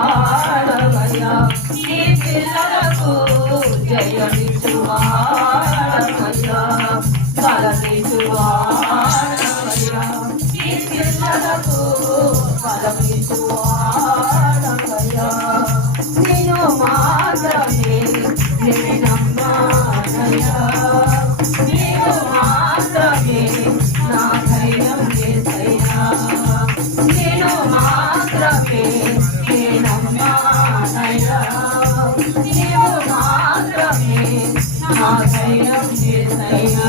జయమిచ్చువాడవయ్యా ఈ పిల్లలకు జయమిచ్చువాడవయ్యా బలమిచ్చువాడవయ్యా ఈ పిల్లలకు బలమిచ్చువాడవయ్యా నేను మాత్రమే నేనమ్మానయ్యా నేను మాత్రమే నా ధైర్యం చేసయ్యా నేను మాత్రమే నేనమ్మానయ్యా నీవు మాత్రమే నా ధైర్యం చేసయ్యా